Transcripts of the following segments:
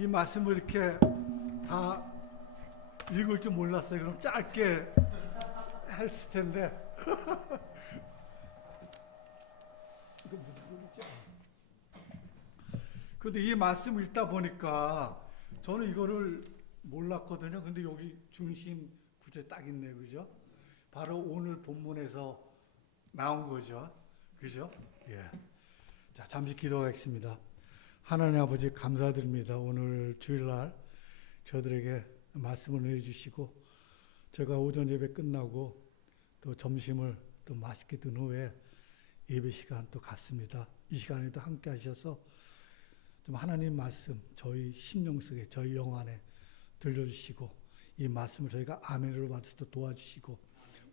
이 말씀을 이렇게 다 읽을 줄 몰랐어요. 그럼 짧게 했을 텐데. 이거 무슨 소리죠? 근데 이 말씀을 읽다 보니까 저는 이거를 몰랐거든요. 근데 여기 중심 구절에 딱 있네요. 그죠? 바로 오늘 본문에서 나온 거죠. 그죠? 예. 자, 잠시 기도하겠습니다. 하나님 아버지 감사드립니다. 오늘 주일날 저들에게 말씀을 해주시고 제가 오전 예배 끝나고 또 점심을 또 맛있게 든 후에 예배 시간 또 갔습니다. 이 시간에도 함께 하셔서 좀 하나님 말씀 저희 심령 속에 저희 영 안에 들려주시고 이 말씀을 저희가 아멘으로 받아서 도와주시고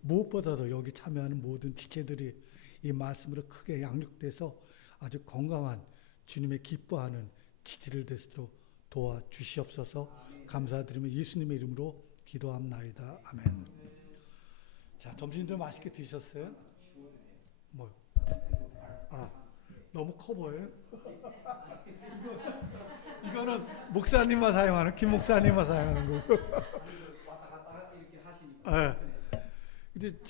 무엇보다도 여기 참여하는 모든 지체들이 이 말씀으로 크게 양육돼서 아주 건강한 주님의 기뻐하는 지체를 되도록 도와주시옵소서. 감사드리며 예수님의 이름으로 기도합나이다. 아멘. 자, 점심들 맛있게 드셨어요? 뭐? 너무 커 보여요? 이거는 목사님만 사용하는, 김 목사님만 사용하는 거고. 왔다 갔다 이렇게 하시니까. 네. 근데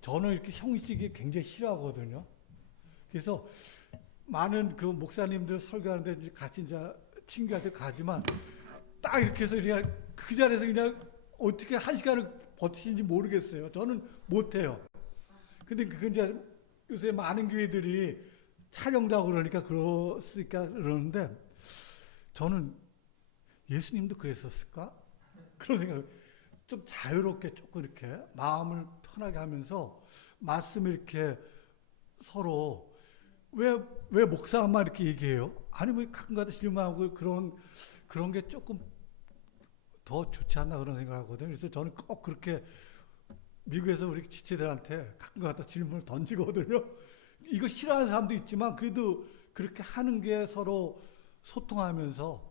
저는 이렇게 형식이 굉장히 싫어하거든요. 그래서 많은 그 목사님들 설교하는데 같이 이제 친구할 때 가지만 딱 이렇게 해서 그냥 그 자리에서 그냥 어떻게 한 시간을 버티신지 모르겠어요. 저는 못해요. 근데 그건 이제 요새 많은 교회들이 촬영도 그러니까 그렇으니까 그러는데 저는 예수님도 그랬었을까? 그런 생각. 좀 자유롭게 조금 이렇게 마음을 편하게 하면서 말씀을 이렇게 서로 왜 목사만 이렇게 얘기해요? 아니 뭐 가끔가다 질문하고 그런 게 조금 더 좋지 않나 그런 생각을 하거든요. 그래서 저는 꼭 그렇게 미국에서 우리 지체들한테 가끔가다 질문을 던지거든요. 이거 싫어하는 사람도 있지만 그래도 그렇게 하는 게 서로 소통하면서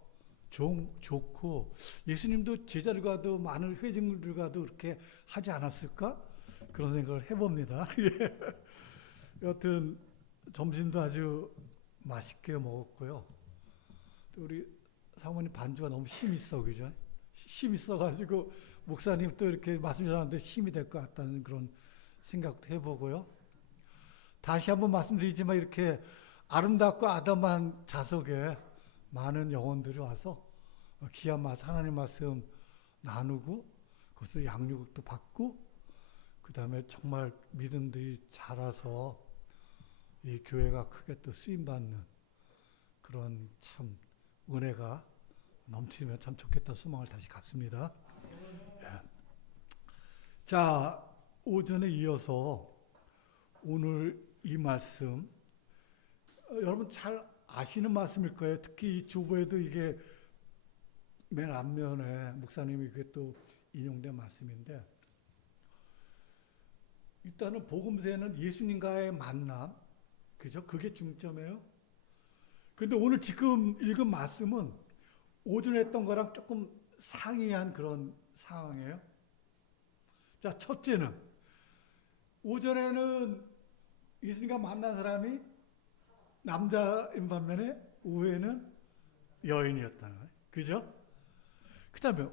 좋고 예수님도 제자들과도 많은 회중들과도 그렇게 하지 않았을까? 그런 생각을 해봅니다. 여튼 점심도 아주 맛있게 먹었고요. 또 우리 사모님 반주가 너무 힘 있어, 그죠? 힘 있어가지고 목사님 또 이렇게 말씀 전하는데 힘이 될 것 같다는 그런 생각도 해보고요. 다시 한번 말씀드리지만 이렇게 아름답고 아담한 자석에 많은 영혼들이 와서 귀한 말씀, 하나님 말씀 나누고 그것도 양육도 받고 그 다음에 정말 믿음들이 자라서 이 교회가 크게 또 쓰임받는 그런 참 은혜가 넘치면 참 좋겠다 소망을 다시 갖습니다. 예. 자, 오전에 이어서 오늘 이 말씀 여러분 잘 아시는 말씀일 거예요. 특히 이 주보에도 이게 맨 앞면에 목사님이 이게 또 인용된 말씀인데 일단은 복음서에는 예수님과의 만남, 그죠? 그게 중점이에요. 근데 오늘 지금 읽은 말씀은 오전에 했던 거랑 조금 상이한 그런 상황이에요. 자, 첫째는 오전에는 예수님과 만난 사람이 남자인 반면에 오후에는 여인이었다는 거예요. 그죠? 그 다음에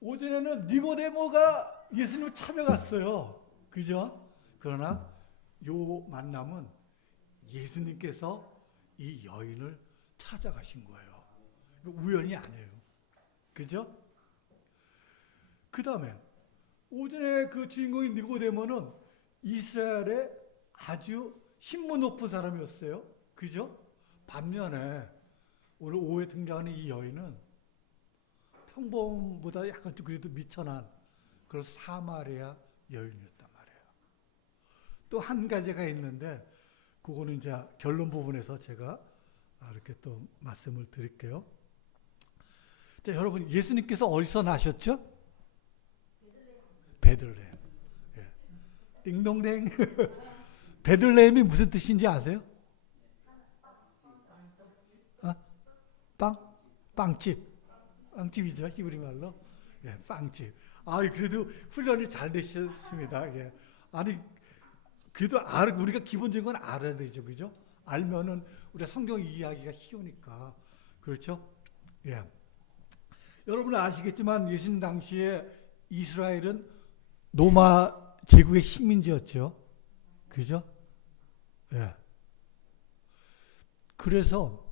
오전에는 니고데모가 예수님을 찾아갔어요. 그죠? 그러나 요 만남은 예수님께서 이 여인을 찾아가신 거예요. 우연이 아니에요. 그죠? 그 다음에 오전에 그 주인공인 니고데모는 이스라엘의 아주 신분 높은 사람이었어요. 그죠? 반면에 오늘 오후에 등장하는 이 여인은 평범보다 약간 좀 그래도 미천한 그런 사마리아 여인이었단 말이에요. 또 한 가지가 있는데 그거는 이제 결론 부분에서 제가 이렇게 또 말씀을 드릴게요. 자, 여러분 예수님께서 어디서 나셨죠? 베들레헴. 예. 띵동댕. 베들레헴이 무슨 뜻인지 아세요? 빵집. 빵집이죠, 히브리 말로. 예, 빵집. 그래도 훈련이 잘 되셨습니다. 예. 아니, 그래도 우리가 기본적인 건 알아야 되죠, 그죠? 알면은 우리가 성경 이해하기가 쉬우니까. 그렇죠? 예. 여러분 아시겠지만 예수님 당시에 이스라엘은 로마 제국의 식민지였죠. 그죠? 예. 그래서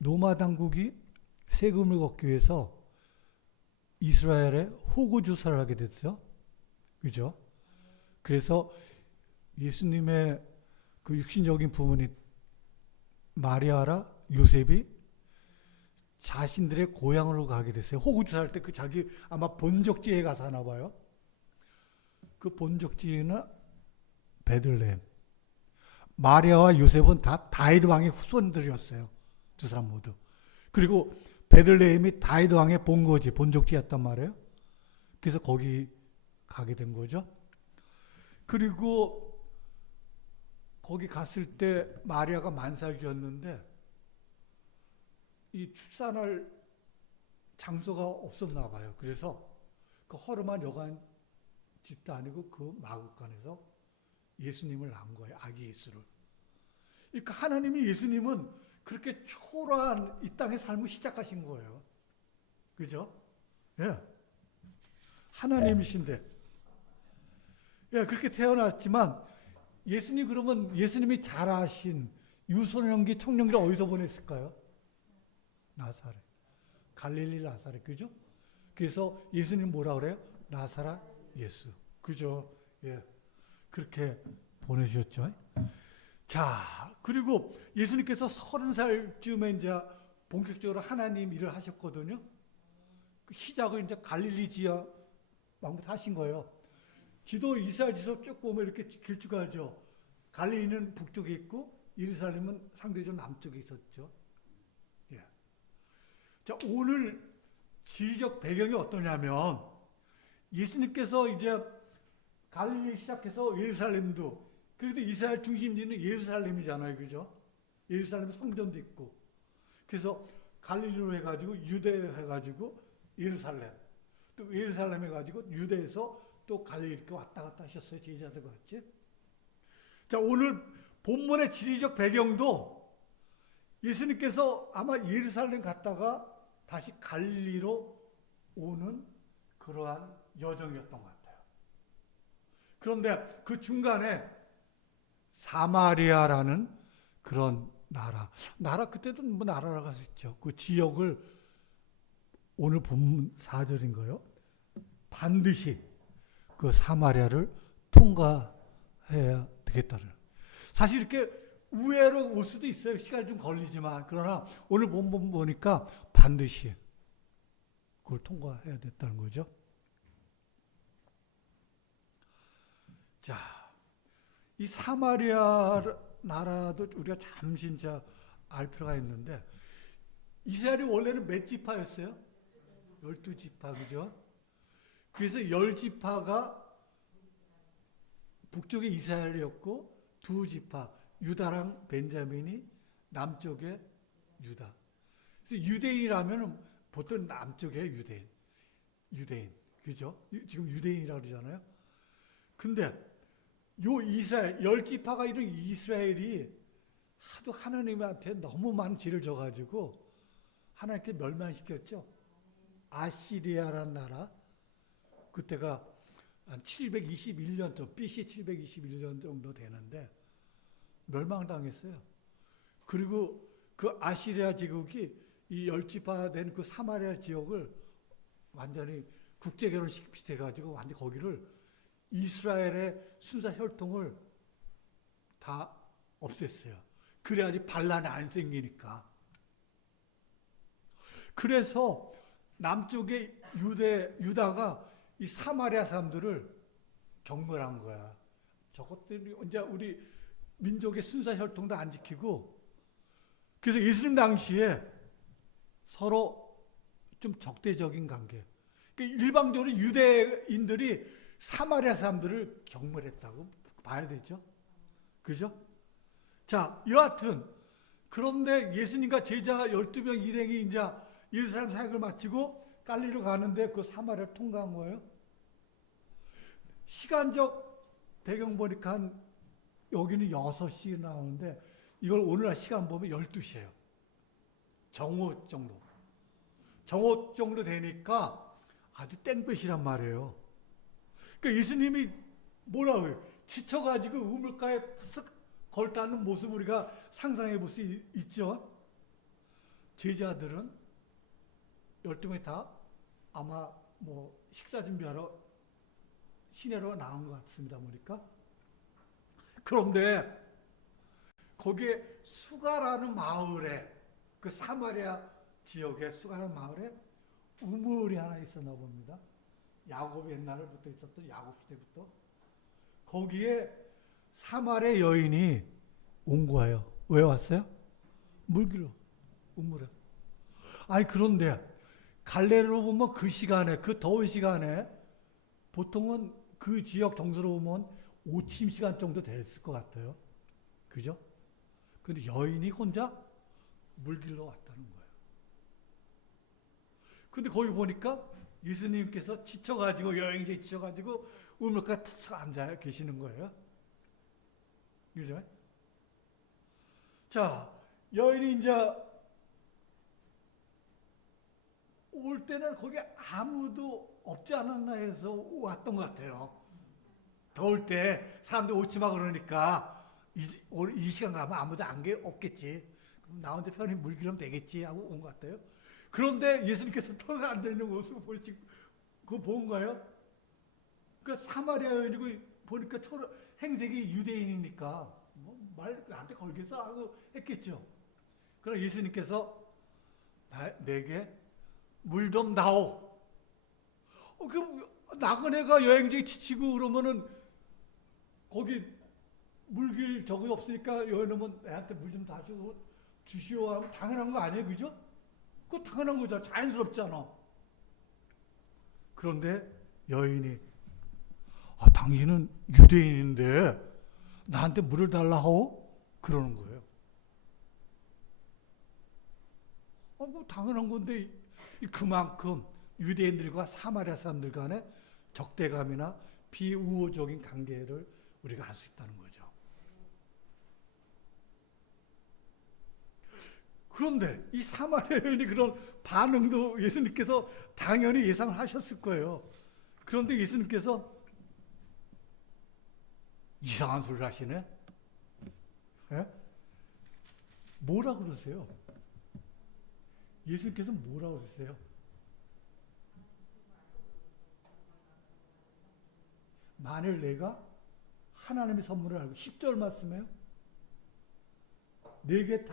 로마 당국이 세금을 걷기 위해서 이스라엘에 호구 조사를 하게 됐어요. 그죠? 그래서 예수님의 그 육신적인 부모님 마리아라 요셉이 자신들의 고향으로 가게 됐어요. 호구 조사할 때 그 자기 아마 본적지에 가서 하나 봐요. 그 본적지는 베들레헴. 마리아와 요셉은 다 다윗 왕의 후손들이었어요. 두 사람 모두. 그리고 베들레헴이 다윗 왕의 본거지, 본적지였단 말이에요. 그래서 거기 가게 된 거죠. 그리고 거기 갔을 때 마리아가 만삭이었는데 이 출산할 장소가 없었나 봐요. 그래서 그 허름한 여관 집도 아니고 그 마구간에서 예수님을 낳은 거예요. 아기 예수를. 그러니까 하나님이 예수님은 그렇게 초라한 이 땅의 삶을 시작하신 거예요. 그죠? 예. 하나님이신데. 예, 그렇게 태어났지만 예수님 그러면 예수님이 자라신 유소년기 청년기를 어디서 보냈을까요? 나사렛. 갈릴리 나사렛. 그죠? 그래서 예수님 뭐라 그래요? 나사렛 예수. 그죠? 예. 그렇게 보내셨죠. 자, 그리고 예수님께서 30살쯤에 이제 본격적으로 하나님 일을 하셨거든요. 그 시작을 이제 갈릴리 지역 왕부터 하신 거예요. 지도 이스라엘 지도 쭉 보면 이렇게 길쭉하죠. 갈릴리는 북쪽에 있고 예루살렘은 상대적으로 남쪽에 있었죠. 예. 자, 오늘 지리적 배경이 어떠냐면 예수님께서 이제 갈릴리 시작해서 예루살렘도 그래도 이스라엘 중심지는 예루살렘이잖아요. 그죠? 예루살렘 성전도 있고. 그래서 갈릴리로 해가지고 유대 해가지고 예루살렘. 또 예루살렘 해가지고 유대에서 또 갈릴리 이렇게 왔다 갔다 하셨어요. 제자들 같이. 자, 오늘 본문의 지리적 배경도 예수님께서 아마 예루살렘 갔다가 다시 갈릴리로 오는 그러한 여정이었던 것 같아요. 그런데 그 중간에 사마리아라는 그런 나라 그때도 뭐 나라라고 했죠. 그 지역을 오늘 본문 4절인 거예요. 반드시 그 사마리아를 통과해야 되겠다는. 사실 이렇게 우회로 올 수도 있어요. 시간이 좀 걸리지만. 그러나 오늘 본문 보니까 반드시 그걸 통과해야 됐다는 거죠. 자, 이 사마리아 나라도 우리가 잠시 이제 알 필요가 있는데 이스라엘이 원래는 몇 지파였어요? 12지파, 그죠? 그래서 10지파가 북쪽에 이스라엘이었고 2지파, 유다랑 벤자민이 남쪽에 유다. 그래서 유대인이라면 보통 남쪽에 유대인, 그죠? 지금 유대인이라고 그러잖아요. 근데 요 이스라엘, 10지파가 이런 이스라엘이 하도 하나님한테 너무 많은 죄를 져가지고 하나님께 멸망시켰죠. 아시리아라는 나라, 그때가 한 721년 좀, BC 721년 정도 되는데 멸망당했어요. 그리고 그 아시리아 제국이 이 10지파 된 그 사마리아 지역을 완전히 국제결혼 시켜가지고 완전히 거기를 이스라엘의 순사 혈통을 다 없앴어요. 그래야지 반란이 안 생기니까. 그래서 남쪽의 유다가 이 사마리아 사람들을 경멸한 거야. 저것들이 이제 우리 민족의 순사 혈통도 안 지키고, 그래서 예수님 당시에 서로 좀 적대적인 관계. 그러니까 일방적으로 유대인들이 사마리아 사람들을 경멸했다고 봐야 되죠. 그죠? 자, 여하튼 그런데 예수님과 제자 12명 일행이 이제 예루살렘 사역을 마치고 갈릴리로 가는데 그 사마리아를 통과한 거예요. 시간적 배경 보니까 한 여기는 6시 나오는데 이걸 오늘날 시간 보면 12시예요. 정오 정도. 정오 정도 되니까 아주 땡볕이란 말이에요. 그러니까 예수님이 뭐라고 해요? 지쳐가지고 우물가에 쓱 걸다는 모습을 우리가 상상해 볼 수 있죠. 제자들은 12명이 다 아마 뭐 식사 준비하러 시내로 나온 것 같습니다. 보니까. 그런데 거기에 수가라는 마을에, 그 사마리아 지역의 수가라는 마을에 우물이 하나 있었나 봅니다. 야곱 옛날부터 있었던 야곱 시대부터. 거기에 사마리아 여인이 온 거예요. 왜 왔어요? 물기로, 우물에. 아니 그런데 갈래로 보면 그 시간에, 그 더운 시간에 보통은 그 지역 정서로 보면 5시간 정도 됐을 것 같아요. 그죠? 근데 여인이 혼자 물길로 왔다는 거예요. 근데 거기 보니까 예수님께서 지쳐가지고, 여행지에 지쳐가지고 우물가에 탁 앉아 계시는 거예요. 그죠? 자, 여인이 이제 올 때는 거기 아무도 없지 않았나 해서 왔던 것 같아요. 더울 때 사람들 오지 마 그러니까 이 시간 가면 아무도 없겠지. 그럼 나 혼자 편히 물기름 되겠지 하고 온 것 같아요. 그런데 예수님께서 털에 앉아있는 모습을 보시고 그거 본 거예요. 그 사마리아 여인이고 보니까 행색이 유대인이니까 말 나한테 걸겠어 하고 했겠죠. 그러나 예수님께서 내게 물 좀 나오. 그 나그네가 여행지에 지치고 그러면은 거기 물길 저기 없으니까 여인은 내한테 물 좀 주시오 하면 당연한 거 아니에요, 그죠? 그거 당연한 거잖아, 자연스럽잖아. 그런데 여인이 당신은 유대인인데 나한테 물을 달라 하오? 그러는 거예요. 뭐 당연한 건데 그만큼 유대인들과 사마리아 사람들 간의 적대감이나 비우호적인 관계를 우리가 알 수 있다는 거죠. 그런데 이 사마리아 여인이 그런 반응도 예수님께서 당연히 예상을 하셨을 거예요. 그런데 예수님께서 이상한 소리를 하시네? 예? 뭐라 그러세요? 예수님께서 뭐라 그러세요? 만일 내가 하나님의 선물을 알고 10절 말씀에요. 내게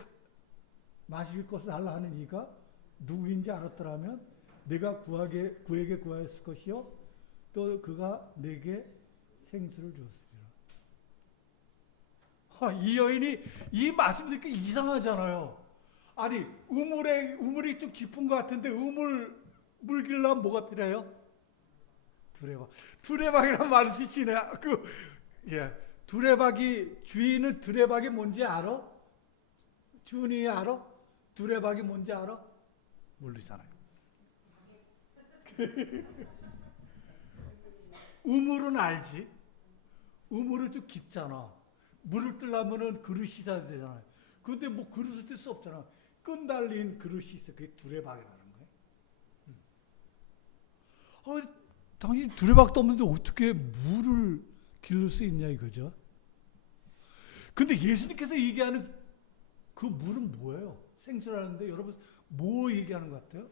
마실 것을 달라 하는 이가 누구인지 알았더라면 내가 그에게 구하였을 것이요 또 그가 내게 생수를 주었으리라. 이 여인이 이 말씀 듣기 이상하잖아요. 아니 우물이 좀 깊은 것 같은데 물길라면 뭐가 필요해요? 두레박이란 말을 쓰시네. 두레박이 주인은 두레박이 뭔지 알아? 주인이 알아? 두레박이 뭔지 알아? 모르잖아요. 우물은 알지. 우물은 좀 깊잖아. 물을 뜨려면은 그릇이 다 되잖아요. 근데 뭐 그릇을 뜰 수 없잖아. 끈 달린 그릇이 있어. 그게 두레박이라는 거예요. 당연히 두레박도 없는데 어떻게 물을 기를 수 있냐 이거죠. 근데 예수님께서 얘기하는 그 물은 뭐예요? 생수라는데 여러분 뭐 얘기하는 것 같아요?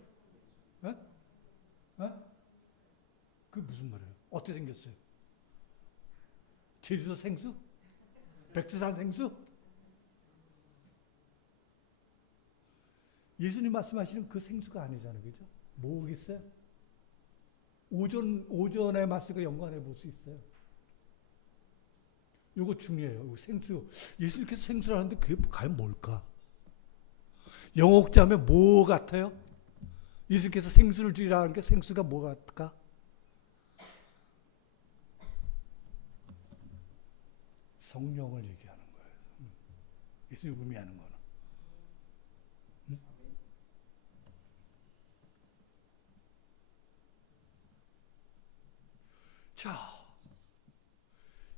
그게 무슨 말이에요? 어떻게 생겼어요? 제주도 생수? 백두산 생수? 예수님 말씀하시는 그 생수가 아니잖아요. 그죠? 뭐겠어요? 오전의 말씀과 연관해 볼 수 있어요. 이거 중요해요. 이거 생수. 예수님께서 생수라는데 그게 과연 뭘까? 영옥자면 뭐 같아요? 예수님께서 생수를 주리라는 게 생수가 뭐 같을까? 성령을 얘기하는 거예요. 예수님 의미하는 거는. 자,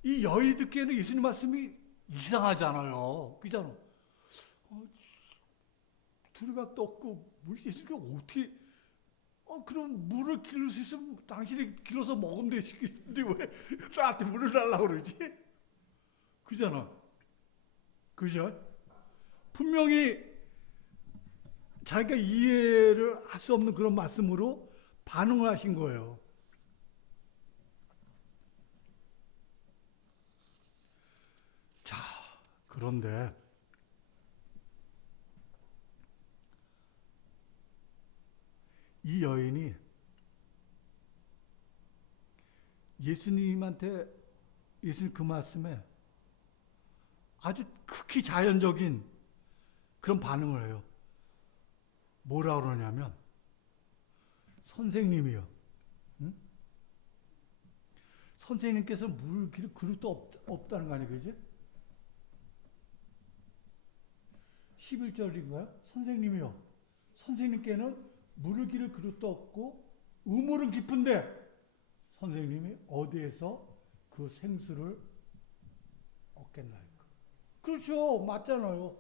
이 여인 듣기에는 예수님 말씀이 이상하잖아요. 그잖아. 두루박도 없고 예수님께 어떻게 그럼 물을 길을 수 있으면 당신이 길러서 먹으면 되지. 근데 왜 나한테 물을 달라고 그러지? 그잖아. 그죠? 분명히 자기가 이해를 할 수 없는 그런 말씀으로 반응을 하신 거예요. 자, 그런데 이 여인이 예수님한테 예수님 그 말씀에 아주 극히 자연적인 그런 반응을 해요. 뭐라 그러냐면 선생님이요. 응? 선생님께서 물 기를 그릇도 없다는 거 아니에요. 그지? 11절인가요? 선생님이요. 선생님께는 물을 기를 그릇도 없고 우물은 깊은데 선생님이 어디에서 그 생수를 얻겠나이까? 그렇죠. 맞잖아요.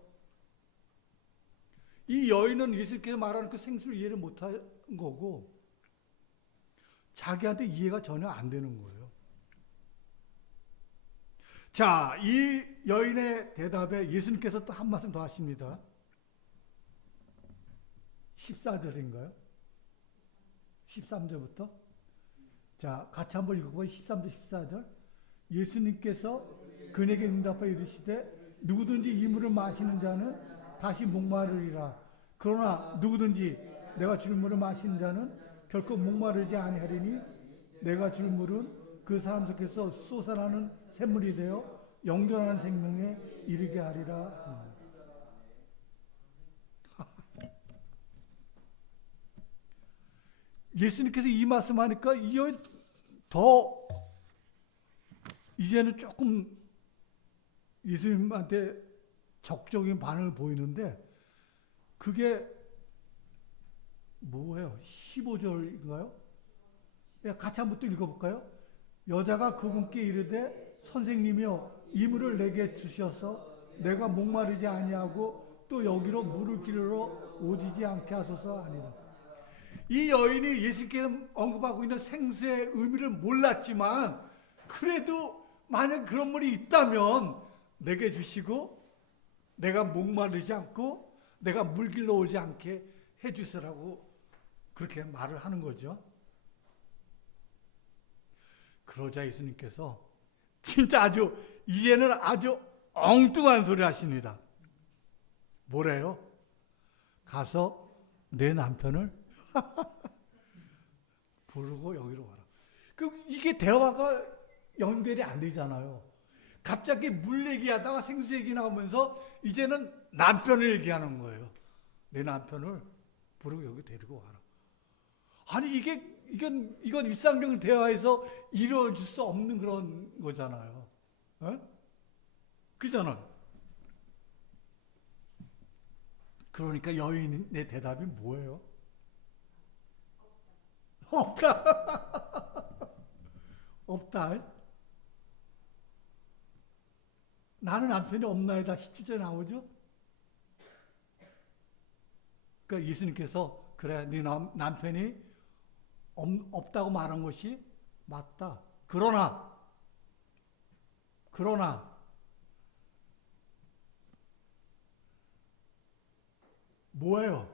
이 여인은 예수님께서 말하는 그 생수를 이해를 못한 거고 자기한테 이해가 전혀 안 되는 거예요. 자, 이 여인의 대답에 예수님께서 또 한 말씀 더 하십니다. 14절인가요? 13절부터? 자, 같이 한번 읽어보세요. 13절, 14절. 예수님께서 그에게 응답하여 이르시되 누구든지 이 물을 마시는 자는 다시 목마르리라. 그러나 누구든지 내가 줄 물을 마시는 자는 결코 목마르지 아니하리니 내가 줄 물은 그 사람 속에서 솟아나는 샘물이 되어 영존하는 생명에 이르게 하리라. 예수님께서 이 말씀하니까 이 여인 더 이제는 조금 예수님한테 적극적인 반응을 보이는데 그게 뭐예요? 15절인가요? 같이 한번 또 읽어볼까요? 여자가 그분께 이르되 선생님이여 이 물을 내게 주셔서 내가 목마르지 아니하고 또 여기로 물을 기르러 오지지 않게 하소서 하니라. 이 여인이 예수님께서 언급하고 있는 생수의 의미를 몰랐지만 그래도 만약 그런 물이 있다면 내게 주시고 내가 목마르지 않고 내가 물 길러 오지 않게 해주시라고 그렇게 말을 하는 거죠. 그러자 예수님께서 진짜 이제는 아주 엉뚱한 소리 하십니다. 뭐래요? 가서 내 남편을 부르고 여기로 와라. 이게 대화가 연결이 안 되잖아요. 갑자기 물 얘기하다가 생수 얘기 나오면서 이제는 남편을 얘기하는 거예요. 내 남편을 부르고 여기 데리고 와라. 아니 이건 일상적인 대화에서 이루어질 수 없는 그런 거잖아요. 그잖아요. 그러니까 여인의 대답이 뭐예요? 없다. 없다. 나는 남편이 없나이다. 10주째 나오죠? 그러니까 예수님께서 그래, 네 남편이 없다고 말한 것이 맞다. 그러나 뭐예요?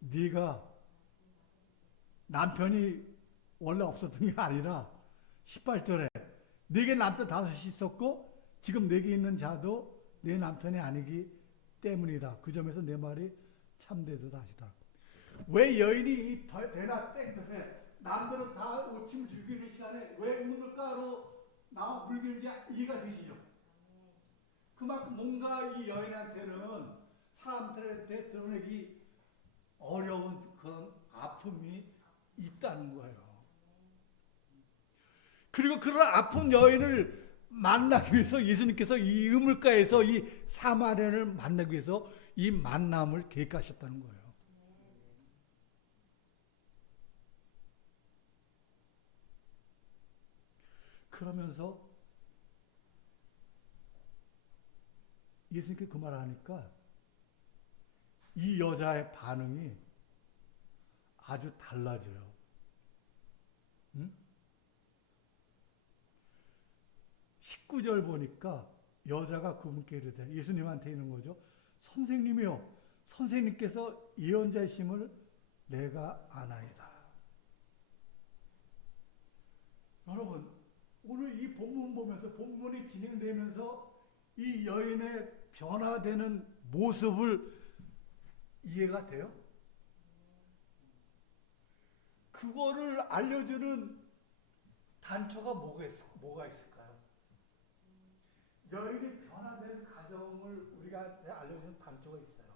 네가 남편이 원래 없었던 게 아니라 18절에 네게 남편 5이 있었고 지금 네게 있는 자도 네 남편이 아니기 때문이다. 그 점에서 내 말이 참되도다 하시다. 왜 여인이 이 대낮 땡 것에 남들은 다 오침을 즐기는 시간에 왜 우물가로 나와 물기는지 이해가 되시죠? 그만큼 뭔가 이 여인한테는 사람들한테 드러내기 어려운 그런 아픔이 있다는 거예요. 그리고 그런 아픈 여인을 만나기 위해서 예수님께서 이 우물가에서 이 사마리아를 만나기 위해서 이 만남을 계획하셨다는 거예요. 그러면서 예수님께 그 말을 하니까 이 여자의 반응이 아주 달라져요. 응? 19절 보니까 여자가 그분께 이르되, 예수님한테 있는 거죠. 선생님이요, 선생님께서 예언자이심을 내가 아나이다. 여러분, 오늘 이 본문 보면서, 본문이 진행되면서 이 여인의 변화되는 모습을 이해가 돼요? 그거를 알려주는 단초가 뭐가 있을까요? 여인이 변화된 가정을 우리가 알려주는 단초가 있어요.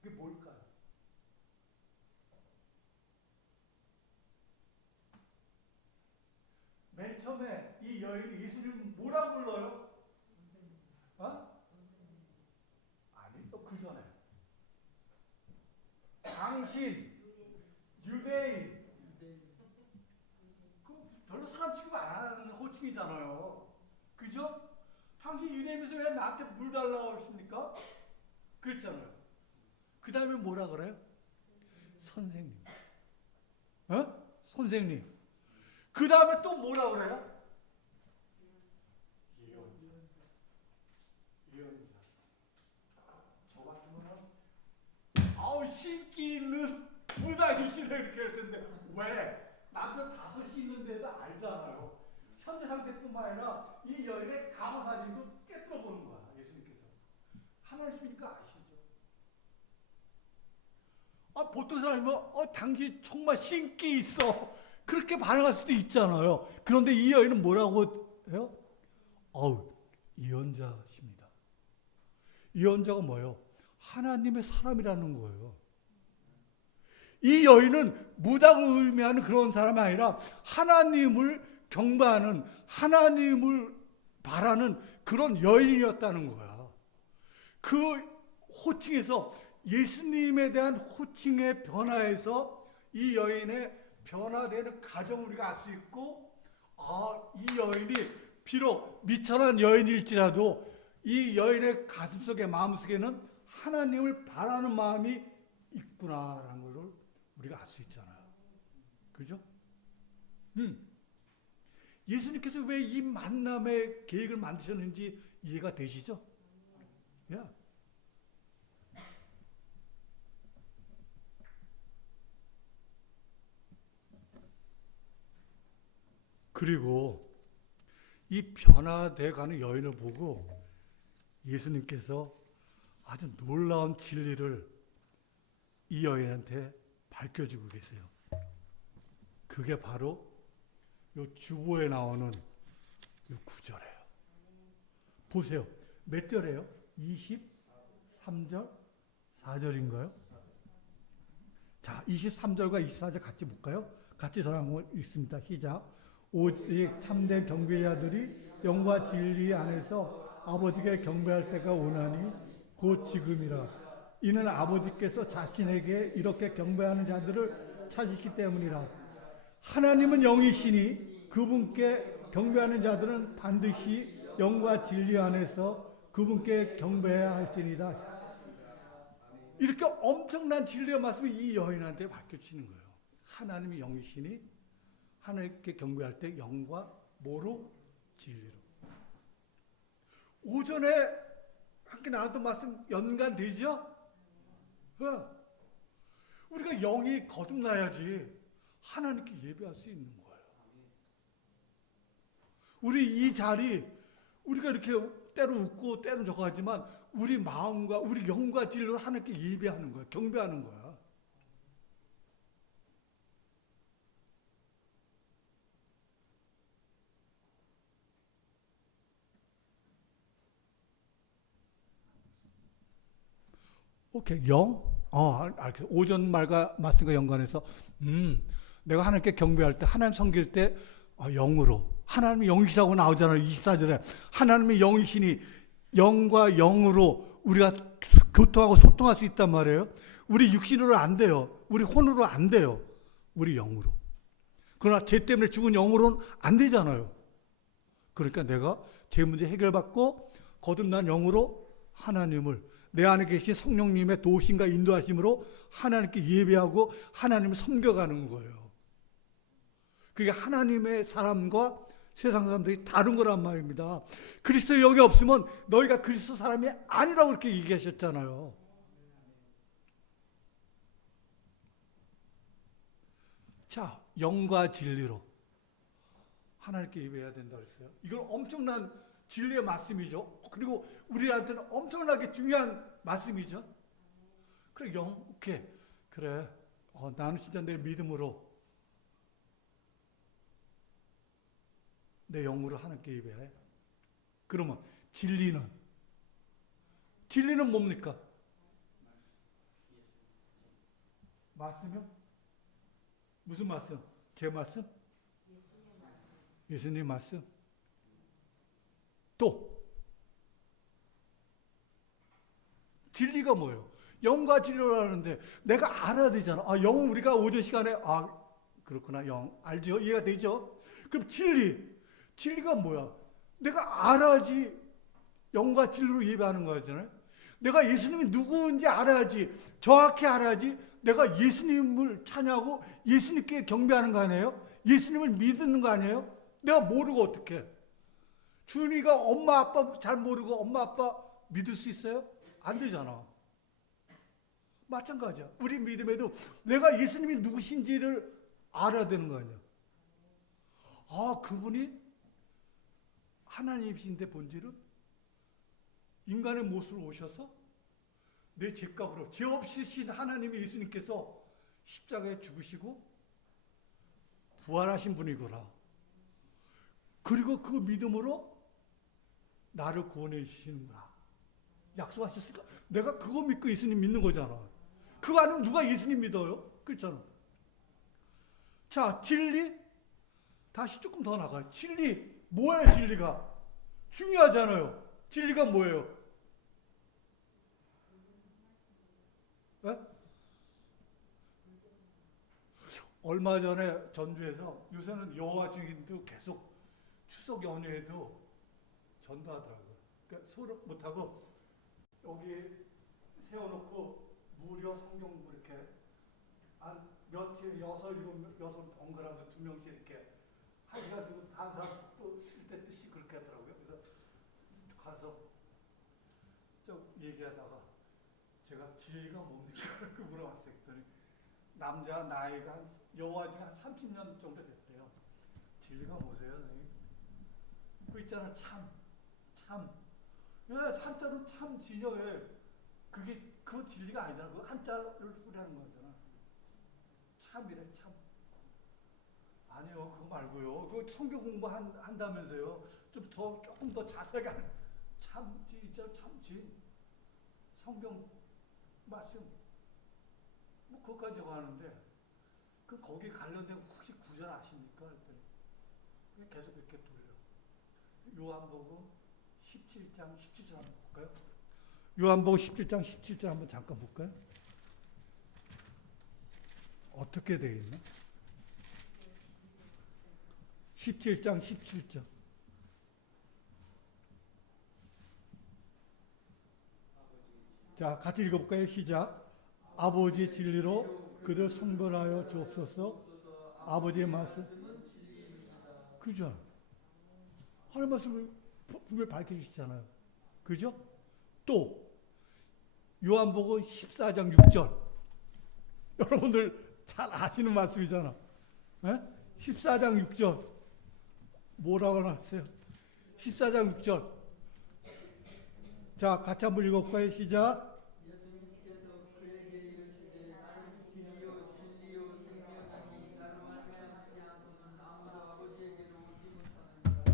그게 뭘까요? 맨 처음에 이 여인이 예수님 뭐라 불러요? 어? 아니, 또 그 전에 당신 유대인, 그 별로 사람 취급 안 하는 호칭이잖아요. 그죠? 당신 유대인이면서 왜 나한테 물 달라고 하십니까? 그랬잖아요. 그 다음에 뭐라 그래요? 선생님. 어? 선생님. 그 다음에 또 뭐라 그래요? 예언자. 저 같으면 아우 신기 있는 부당이시네 이렇게 할 텐데, 왜? 남편 5이 있는데도 알잖아요. 현재 상태뿐만 아니라 이 여인의 과거 사진도 꿰뚫어 보는 거야, 예수님께서. 하나님이니까 아시죠? 보통 사람이면 당신 정말 신기 있어, 그렇게 반응할 수도 있잖아요. 그런데 이 여인은 뭐라고 해요? 예언자십니다. 예언자가 뭐예요? 하나님의 사람이라는 거예요. 이 여인은 무당을 의미하는 그런 사람이 아니라 하나님을 경배하는, 하나님을 바라는 그런 여인이었다는 거야. 그 호칭에서, 예수님에 대한 호칭의 변화에서 이 여인의 변화되는 가정을 우리가 알 수 있고, 이 여인이 비록 미천한 여인일지라도 이 여인의 가슴속에, 마음속에는 하나님을 바라는 마음이 있구나라는 것을 우리가 알 수 있잖아요. 그죠? 예수님께서 왜 이 만남의 계획을 만드셨는지 이해가 되시죠? 야. 그리고 이 변화되어가는 여인을 보고 예수님께서 아주 놀라운 진리를 이 여인한테 밝혀주고 계세요. 그게 바로 요 주보에 나오는 요 구절이에요. 보세요. 몇 절이에요? 23절? 4절인가요? 자, 23절과 24절 같이 볼까요? 같이 저랑 읽습니다. 시작. 오직 참된 경배자들이 영과 진리 안에서 아버지께 경배할 때가 오나니 곧 지금이라. 이는 아버지께서 자신에게 이렇게 경배하는 자들을 찾으시기 때문이라. 하나님은 영이시니 그분께 경배하는 자들은 반드시 영과 진리 안에서 그분께 경배해야 할지니라. 이렇게 엄청난 진리의 말씀이 이 여인한테 밝혀지는 거예요. 하나님이 영이시니 하나님께 경배할 때 영과 뭐로? 진리로. 오전에 함께 나눴던 말씀 연관되죠? 우리가 영이 거듭나야지 하나님께 예배할 수 있는 거예요. 우리 이 자리, 우리가 이렇게 때로 웃고 때로 저거 하지만 우리 마음과 우리 영과 진리로 하나님께 예배하는 거야. 경배하는 거야. 오케이, 영? 오전 말과 말씀과 연관해서, 내가 하나님께 경배할 때, 하나님 섬길 때, 영으로. 하나님이 영이시라고 나오잖아요. 24절에. 하나님의 영이시니, 영과 영으로 우리가 교통하고 소통할 수 있단 말이에요. 우리 육신으로 안 돼요. 우리 혼으로 안 돼요. 우리 영으로. 그러나 죄 때문에 죽은 영으로는 안 되잖아요. 그러니까 내가 죄 문제 해결받고 거듭난 영으로 하나님을 내 안에 계신 성령님의 도우심과 인도하심으로 하나님께 예배하고 하나님을 섬겨가는 거예요. 그게 하나님의 사람과 세상 사람들이 다른 거란 말입니다. 그리스도 여기 없으면 너희가 그리스도 사람이 아니라고 그렇게 얘기하셨잖아요. 자, 영과 진리로 하나님께 예배해야 된다 그랬어요. 이건 엄청난 진리의 말씀이죠. 그리고 우리한테는 엄청나게 중요한 말씀이죠. 그래, 오케이. 그래. 나는 진짜 내 믿음으로 내 영으로 하나님께 예배해. 그러면 진리는 뭡니까? 말씀이요? 무슨 말씀? 제 말씀? 예수님 말씀? 또 진리가 뭐예요? 영과 진리로 하는데 내가 알아야 되잖아. 영 우리가 오전 시간에 그렇구나. 영 알죠? 이해가 되죠? 그럼 진리가 뭐야? 내가 알아야지 영과 진리로 예배하는 거잖아요. 내가 예수님이 누구인지 알아야지, 정확히 알아야지 내가 예수님을 찬양하고 예수님께 경배하는 거 아니에요? 예수님을 믿는 거 아니에요? 내가 모르고 어떡해? 준이가 엄마 아빠 잘 모르고 엄마 아빠 믿을 수 있어요? 안 되잖아. 마찬가지야. 우리 믿음에도 내가 예수님이 누구신지를 알아야 되는 거 아니야. 그분이 하나님이신데 본질은 인간의 모습으로 오셔서 내 죄값으로 죄 없으신 하나님이 예수님께서 십자가에 죽으시고 부활하신 분이구나. 그리고 그 믿음으로 나를 구원해 주시는구나. 약속하셨으니까 내가 그거 믿고 예수님 믿는 거잖아. 그거 아니면 누가 예수님 믿어요? 그렇잖아. 자, 진리 다시 조금 더 나가요. 진리 뭐예요? 진리가 중요하잖아요. 진리가 뭐예요? 네? 얼마 전에 전주에서 요새는 여호와 증인도 계속 추석 연휴에도 전도하더라고요. 그러니까 서로 못하고 여기 세워놓고 무료 성경 이렇게 한 며칠 여섯 번갈아서 2명씩 이렇게 하셔가지고 다른 사람 또 쓸 때 뜻이 그렇게 하더라고요. 그래서 가서 좀 얘기하다가 제가 진리가 뭡니까? 그렇게 물어봤어요. 그랬더니 남자 나이가 여호와 중에 한 30년 정도 됐대요. 진리가 뭐세요? 그 있잖아 참. 왜 한자로 참 지녀 왜 그거 진리가 아니잖아. 그거 한자를 뿌리는 거잖아. 참이래 참. 아니요 그거 말고요. 그 성경 공부한다면서요. 조금 더 자세하게 참지 성경 말씀 뭐 그것까지 적어하는데 그 거기 관련된 혹시 구절 아십니까? 그랬더니 계속 이렇게 돌려. 요한복음 17장 17절 한번 볼까요? 요한복음 17장 17절 한번 잠깐 볼까요? 어떻게 되어 있나? 17장 17절. 자, 같이 읽어볼까요? 시작. 아버지 진리로 그들 성별하여 주옵소서. 아버지의 말씀. 그죠? 하나님 말씀을 분명히 밝혀주시잖아요. 그죠? 또 요한복음 14장 6절. 여러분들 잘 아시는 말씀이잖아. 네? 14장 6절. 뭐라고 나왔어요? 14장 6절. 자, 같이 한번 읽어볼까요? 시작.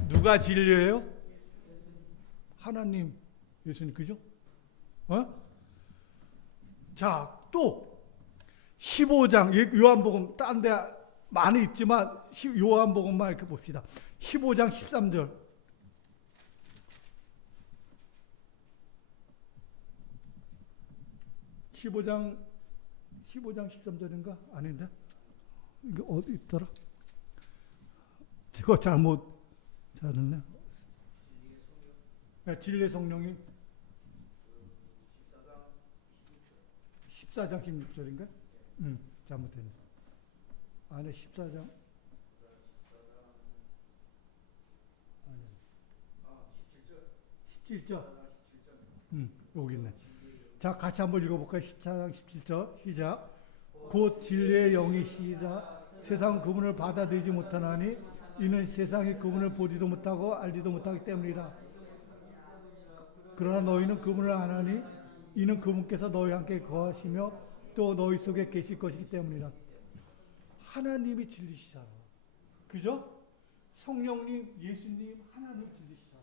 누가 진리예요? 하나님, 예수님, 그죠? 자, 또 15장 요한복음 딴 데 많이 있지만 요한복음만 이렇게 봅시다. 15장 13절. 15장 13절인가? 아닌데? 이게 어디 있더라? 제가 잘못 찾았네. 진리의 성령이 14장 16절인가? 잘못됐네. 안에 14장. 아니. 17절. 여기 있네. 자, 같이 한번 읽어볼까요? 14장 17절 시작. 곧 진리의 영이 시작. 세상 그분을 받아들이지 못하나니 이는 세상이 그분을 보지도 못하고 알지도 못하기 때문이라. 그러나 너희는 그분을 아나니 이는 그분께서 너희와 함께 거하시며 또 너희 속에 계실 것이기 때문이라. 하나님이 진리시잖아. 그죠? 성령님, 예수님, 하나님 진리시잖아.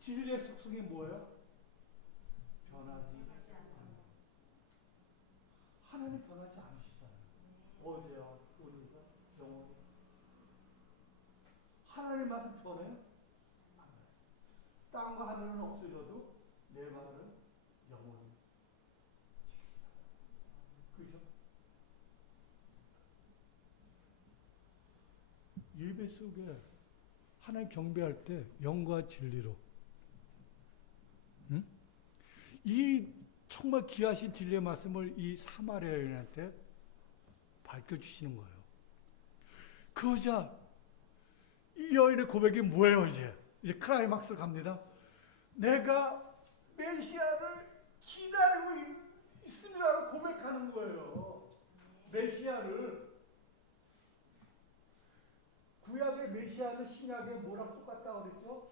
진리의 속성이 뭐예요? 변하지 않는. 하나님 변하지 않으시잖아요. 어제와 오늘과 영원히. 하나님 말씀 변해요? 땅과 하늘은 없어져도 내 말은 영원히. 그죠? 예배 속에 하나님 경배할 때 영과 진리로 이 정말 귀하신 진리의 말씀을 이 사마리아 여인한테 밝혀주시는 거예요. 그러자 이 여인의 고백이 뭐예요? 이제 클라이막스 갑니다. 내가 메시아를 기다리고 있습니다라고 고백하는 거예요. 메시아를. 구약의 메시아는 신약의 뭐랑 똑같다고 그랬죠?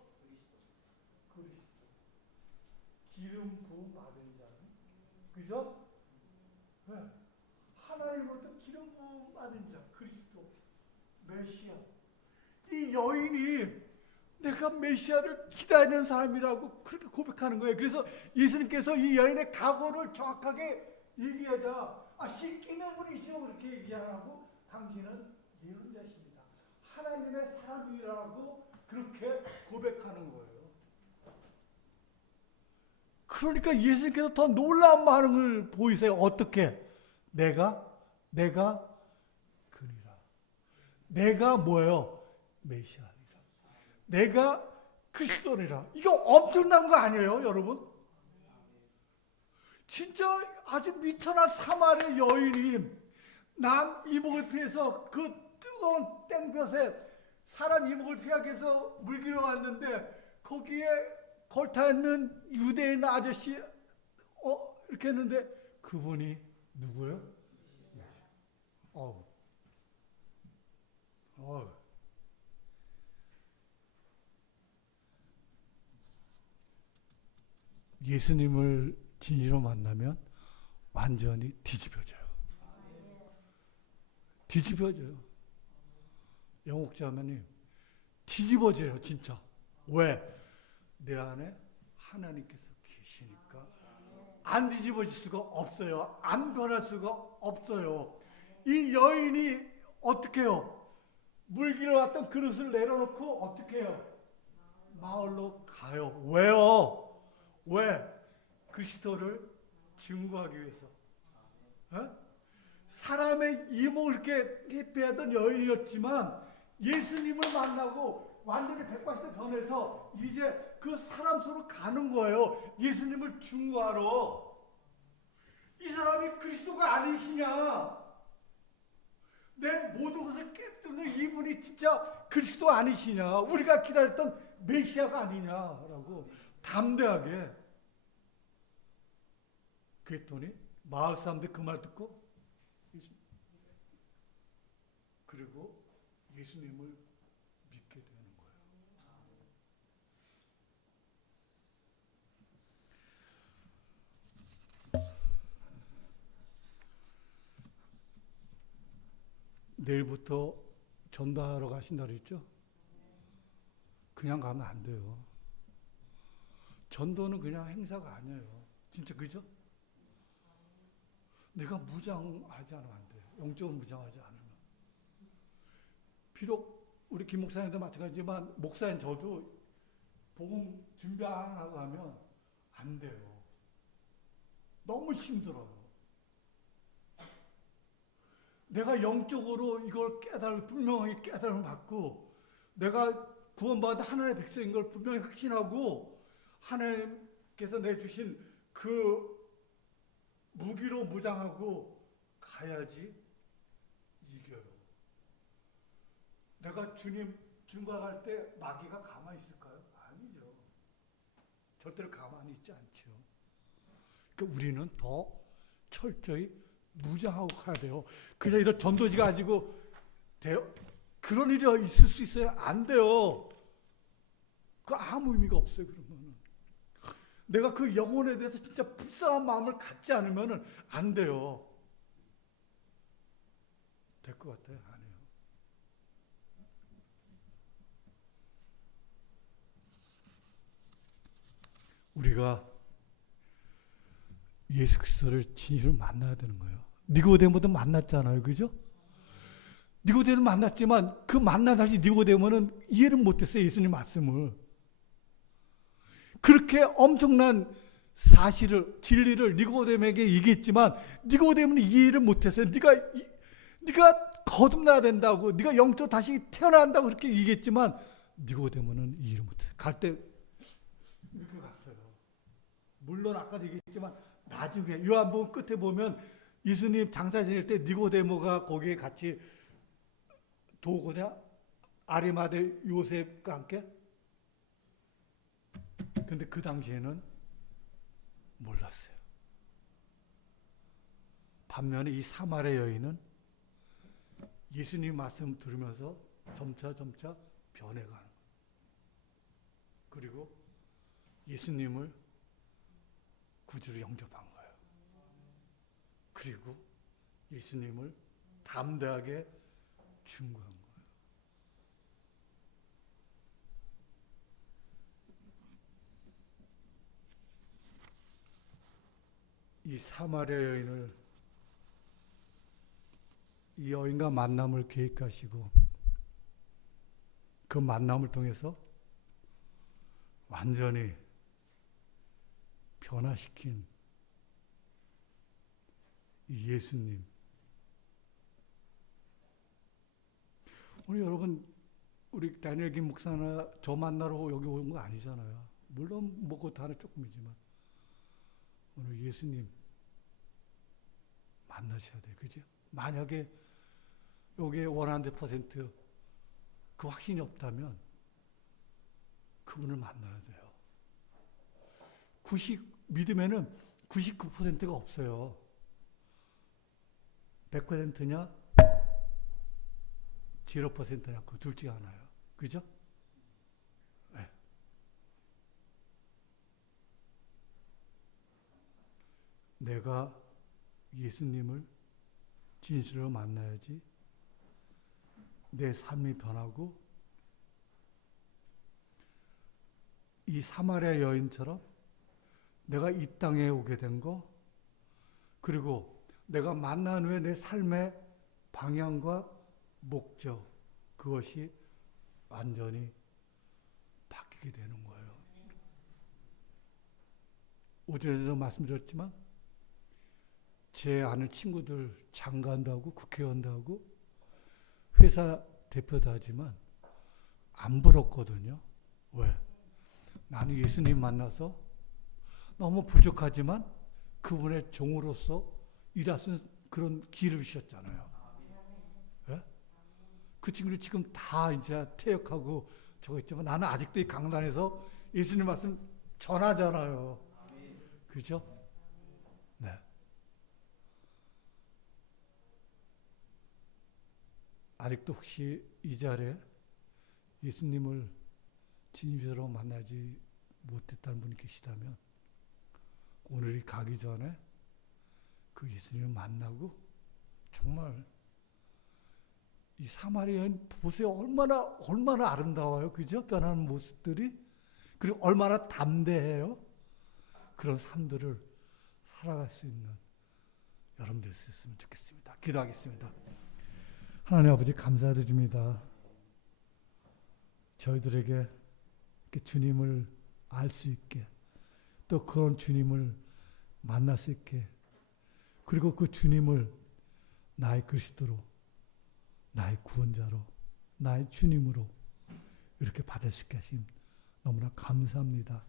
그리스도. 기름 부음 받은 자는. 그죠? 네. 하나님으로부터 기름 부음 받은 자, 그리스도, 메시아. 이 여인이 내가 메시아를 기다리는 사람이라고 그렇게 고백하는 거예요. 그래서 예수님께서 이 여인의 각오를 정확하게 얘기하자, 씻기는 분이시오 그렇게 얘기하고, 당신은 예언자십니다. 하나님의 사람이라고 그렇게 고백하는 거예요. 그러니까 예수님께서 더 놀라운 반응을 보이세요. 어떻게? 내가 그니라. 내가 뭐예요? 메시아니라. 내가 그리스도니라. 이거 엄청난 거 아니에요, 여러분? 진짜 아주 미천한 사마리아 여인이 남 이목을 피해서 그 뜨거운 땡볕에 사람 이목을 피하기 위해서 물기로 왔는데 거기에 걸타 있는 유대인 아저씨 이렇게 했는데 그분이 누구예요? 예수님을 진리로 만나면 완전히 뒤집어져요. 뒤집어져요. 영옥자매님 뒤집어져요, 진짜. 왜? 내 안에 하나님께서 계시니까 안 뒤집어질 수가 없어요. 안 변할 수가 없어요. 이 여인이 어떻게 해요? 물기로 왔던 그릇을 내려놓고 어떻게 해요? 마을로 가요. 왜요? 왜? 그리스도를 증거하기 위해서. 사람의 이목을 이렇게 빼던 여인이었지만 예수님을 만나고 완전히 180도 변해서 이제 그 사람 속으로 가는 거예요. 예수님을 증거하러. 이 사람이 그리스도가 아니시냐? 내 모든 것을 깨뜨는 이분이 진짜 그리스도 아니시냐? 우리가 기다렸던 메시아가 아니냐라고 담대하게. 그랬더니 마을 사람들 그 말 듣고 그리고 예수님을 믿게 되는 거예요. 내일부터 전도하러 가신다 그랬죠? 그냥 가면 안 돼요. 전도는 그냥 행사가 아니에요. 진짜 그죠? 내가 무장하지 않으면 안 돼요. 영적으로 무장하지 않으면. 비록 우리 김 목사님도 마찬가지지만 목사인 저도 복음 준비 안 하고 하면 안 돼요. 너무 힘들어요. 내가 영적으로 이걸 분명하게 깨달음을 받고 내가 구원받은 하나님의 백성인 걸 분명히 확신하고 하나님께서 내주신 그 무기로 무장하고 가야지 이겨요. 내가 주님 증거할 때 마귀가 가만히 있을까요? 아니죠. 절대로 가만히 있지 않죠. 그러니까 우리는 더 철저히 무장하고 가야 돼요. 그냥 이런 전도지 가지고 그런 일이 있을 수 있어요? 안 돼요. 그 아무 의미가 없어요. 그러면 내가 그 영혼에 대해서 진짜 불쌍한 마음을 갖지 않으면 안 돼요. 될 것 같아요? 아니에요. 우리가 예수 그리스도를 진실로 만나야 되는 거예요. 니고데모도 만났잖아요. 그죠? 니고데모를 만났지만 그 만난 다시 니고데모는 이해를 못했어요. 예수님 말씀을. 그렇게 엄청난 사실을, 진리를 니고데모에게 얘기했지만 니고데모는 이해를 못했어요. 네가 거듭나야 된다고, 네가 영적으로 다시 태어난다고 그렇게 얘기했지만 니고데모는 이해를 못했어요. 갈 때 이렇게 갔어요. 물론 아까도 얘기했지만 나중에 요한복음 끝에 보면 예수님 장사 지낼 때 니고데모가 거기에 같이 도고냐 아리마대 요셉과 함께. 근데 그 당시에는 몰랐어요. 반면에 이 사마리아 여인은 예수님 말씀 들으면서 점차 변해가는 거예요. 그리고 예수님을 구주로 영접한 거예요. 그리고 예수님을 담대하게 증거한 거예요. 이 사마리아 여인을, 이 여인과 만남을 계획하시고 그 만남을 통해서 완전히 변화시킨 이 예수님. 오늘 여러분, 우리 다니엘 김 목사나 저 만나러 여기 온 거 아니잖아요. 물론 먹고 다는 조금이지만 오늘 예수님 만나셔야 돼요. 그죠? 만약에 여기에 100% 그 확신이 없다면 그분을 만나야 돼요. 믿음에는 99%가 없어요. 100%냐 0%냐 그 둘 중에 하나예요. 그죠? 네. 내가 예수님을 진실로 만나야지 내 삶이 변하고 이 사마리아 여인처럼 내가 이 땅에 오게 된 거, 그리고 내가 만난 후에 내 삶의 방향과 목적, 그것이 완전히 바뀌게 되는 거예요. 오전에도 말씀드렸지만 제 아는 친구들 장관도 하고 국회의원도 하고 회사 대표도 하지만 안 부럽거든요. 왜? 나는 예수님 만나서 너무 부족하지만 그분의 종으로서 일할 수 있는 그런 기회를 주셨잖아요. 네? 그 친구들 지금 다 이제 퇴역하고 저거 있지만 나는 아직도 이 강단에서 예수님 말씀 전하잖아요. 그죠? 네. 아직도 혹시 이 자리에 예수님을 진실로 만나지 못했다는 분이 계시다면 오늘이 가기 전에 그 예수님을 만나고 정말 이 사마리아인 보세요. 얼마나 아름다워요. 그죠? 변하는 모습들이. 그리고 얼마나 담대해요. 그런 삶들을 살아갈 수 있는 여러분 될 수 있으면 좋겠습니다. 기도하겠습니다. 하나님 아버지 감사드립니다. 저희들에게 이렇게 주님을 알 수 있게 또 그런 주님을 만날 수 있게 그리고 그 주님을 나의 그리스도로 나의 구원자로 나의 주님으로 이렇게 받을 수 있게 하심 너무나 감사합니다.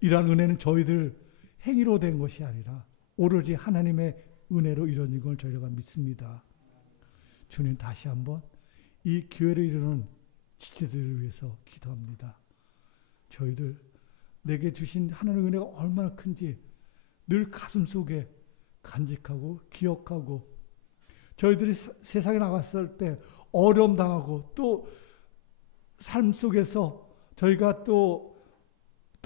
이러한 은혜는 저희들 행위로 된 것이 아니라 오로지 하나님의 은혜로 이루어진 걸 저희가 믿습니다. 주님, 다시 한번 이 교회를 이루는 지체들을 위해서 기도합니다. 저희들 내게 주신 하나님의 은혜가 얼마나 큰지 늘 가슴속에 간직하고 기억하고, 저희들이 세상에 나갔을 때 어려움 당하고 또 삶 속에서 저희가 또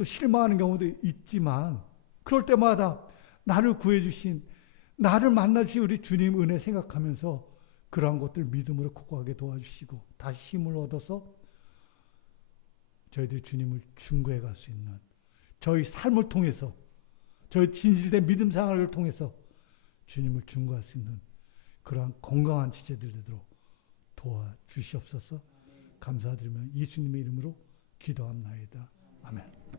실망하는 경우도 있지만, 그럴 때마다 나를 구해주신, 나를 만나주신 우리 주님 은혜 생각하면서 그러한 것들 믿음으로 극복하게 도와주시고 다시 힘을 얻어서 저희들이 주님을 중거해 갈 수 있는, 저희 삶을 통해서, 저희 진실된 믿음 생활을 통해서 주님을 중거할 수 있는 그러한 건강한 지체들 되도록 도와주시옵소서. 감사드리며 예수님의 이름으로 기도합나이다. 아멘.